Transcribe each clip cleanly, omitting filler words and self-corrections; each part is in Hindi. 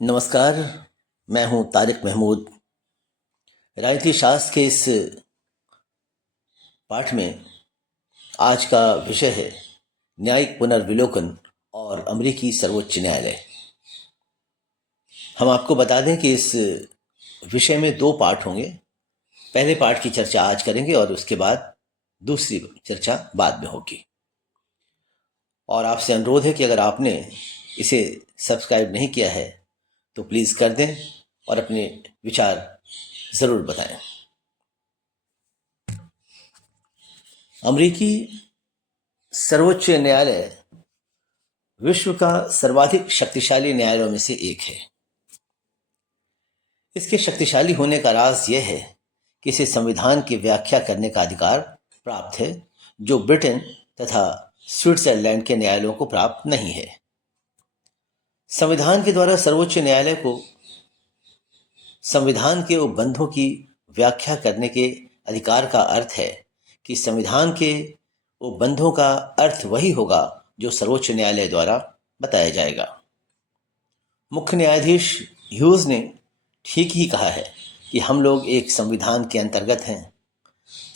नमस्कार। मैं हूं तारिक महमूद। राजनीति शास्त्र के इस पाठ में आज का विषय है न्यायिक पुनर्विलोकन और अमेरिकी सर्वोच्च न्यायालय। हम आपको बता दें कि इस विषय में दो पाठ होंगे। पहले पाठ की चर्चा आज करेंगे और उसके बाद दूसरी चर्चा बाद में होगी। और आपसे अनुरोध है कि अगर आपने इसे सब्सक्राइब नहीं किया है तो प्लीज़ कर दें और अपने विचार ज़रूर बताएं। अमेरिकी सर्वोच्च न्यायालय विश्व का सर्वाधिक शक्तिशाली न्यायालयों में से एक है। इसके शक्तिशाली होने का राज यह है कि इसे संविधान की व्याख्या करने का अधिकार प्राप्त है, जो ब्रिटेन तथा स्विट्जरलैंड के न्यायालयों को प्राप्त नहीं है। संविधान के द्वारा सर्वोच्च न्यायालय को संविधान के उपबंधों की व्याख्या करने के अधिकार का अर्थ है कि संविधान के उपबंधों का अर्थ वही होगा जो सर्वोच्च न्यायालय द्वारा बताया जाएगा। मुख्य न्यायाधीश ह्यूज ने ठीक ही कहा है कि हम लोग एक संविधान के अंतर्गत हैं।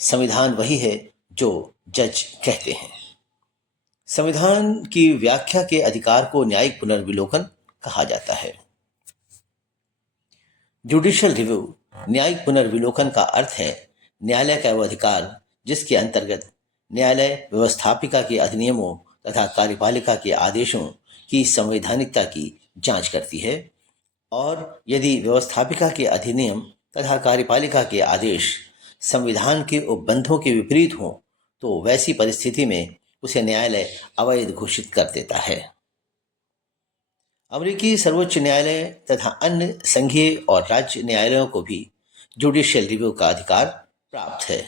संविधान वही है जो जज कहते हैं। संविधान की व्याख्या के अधिकार को न्यायिक पुनर्विलोकन कहा जाता है। जुडिशियल रिव्यू न्यायिक पुनर्विलोकन का अर्थ है न्यायालय का वह अधिकार जिसके अंतर्गत न्यायालय व्यवस्थापिका के अधिनियमों तथा कार्यपालिका के आदेशों की संवैधानिकता की जांच करती है, और यदि व्यवस्थापिका के अधिनियम तथा कार्यपालिका के आदेश संविधान के उपबंधों के विपरीत हों तो वैसी परिस्थिति में उसे न्यायालय अवैध घोषित कर देता है। अमेरिकी सर्वोच्च न्यायालय तथा अन्य संघीय और राज्य न्यायालयों को भी जुडिशियल रिव्यू का अधिकार प्राप्त है,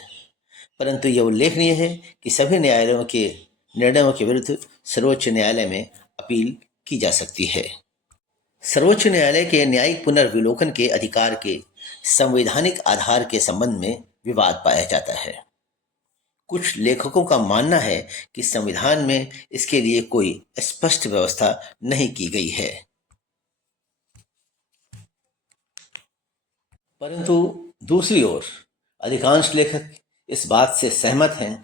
परंतु यह उल्लेखनीय है कि सभी न्यायालयों के निर्णयों के विरुद्ध सर्वोच्च न्यायालय में अपील की जा सकती है। सर्वोच्च न्यायालय के न्यायिक पुनर्विलोकन के अधिकार के संवैधानिक आधार के संबंध में विवाद पाया जाता है। कुछ लेखकों का मानना है कि संविधान में इसके लिए कोई स्पष्ट व्यवस्था नहीं की गई है, परंतु दूसरी ओर अधिकांश लेखक इस बात से सहमत हैं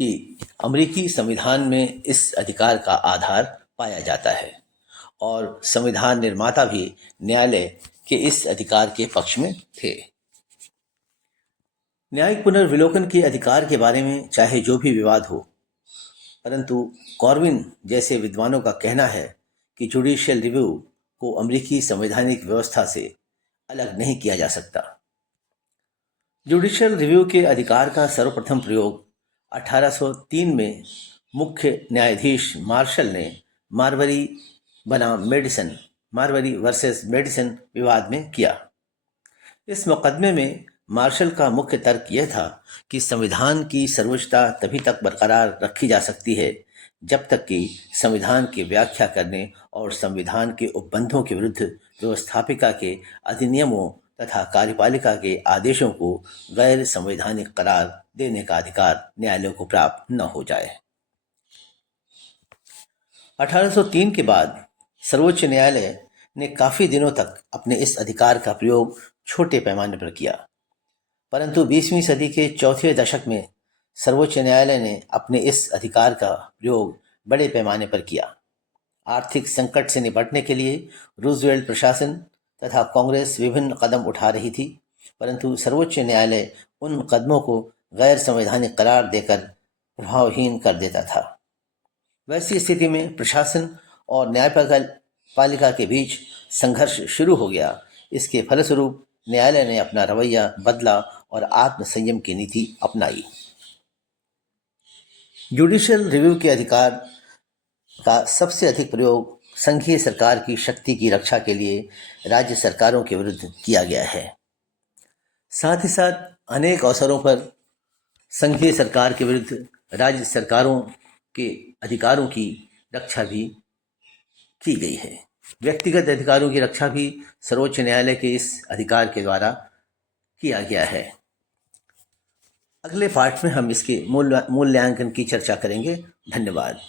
कि अमेरिकी संविधान में इस अधिकार का आधार पाया जाता है और संविधान निर्माता भी न्यायालय के इस अधिकार के पक्ष में थे। न्यायिक पुनर्विलोकन के अधिकार के बारे में चाहे जो भी विवाद हो, परंतु कॉर्विन जैसे विद्वानों का कहना है कि जुडिशियल रिव्यू को अमेरिकी संवैधानिक व्यवस्था से अलग नहीं किया जा सकता। जुडिशियल रिव्यू के अधिकार का सर्वप्रथम प्रयोग 1803 में मुख्य न्यायाधीश मार्शल ने मार्बरी बनाम मेडिसन, मार्बरी वर्सेस मेडिसन विवाद में किया। इस मुकदमे में मार्शल का मुख्य तर्क यह था कि संविधान की सर्वोच्चता तभी तक बरकरार रखी जा सकती है जब तक कि संविधान की व्याख्या करने और संविधान के उपबंधों के विरुद्ध व्यवस्थापिका के अधिनियमों तथा कार्यपालिका के आदेशों को गैर संवैधानिक करार देने का अधिकार न्यायालय को प्राप्त न हो जाए। 1803 के बाद सर्वोच्च न्यायालय ने काफी दिनों तक अपने इस अधिकार का प्रयोग छोटे पैमाने पर किया, परंतु 20वीं सदी के चौथे दशक में सर्वोच्च न्यायालय ने अपने इस अधिकार का प्रयोग बड़े पैमाने पर किया। आर्थिक संकट से निपटने के लिए रूजवेल्ट प्रशासन तथा कांग्रेस विभिन्न कदम उठा रही थी, परंतु सर्वोच्च न्यायालय उन कदमों को गैर संवैधानिक करार देकर प्रभावहीन कर देता था। वैसी स्थिति में प्रशासन और न्यायपालिका के बीच संघर्ष शुरू हो गया। इसके फलस्वरूप न्यायालय ने अपना रवैया बदला और आत्मसंयम की नीति अपनाई। जुडिशियल रिव्यू के अधिकार का सबसे अधिक प्रयोग संघीय सरकार की शक्ति की रक्षा के लिए राज्य सरकारों के विरुद्ध किया गया है। साथ ही साथ अनेक अवसरों पर संघीय सरकार के विरुद्ध राज्य सरकारों के अधिकारों की रक्षा भी की गई है। व्यक्तिगत अधिकारों की रक्षा भी सर्वोच्च न्यायालय के इस अधिकार के द्वारा किया गया है। अगले पाठ में हम इसके मूल्यांकन की चर्चा करेंगे। धन्यवाद।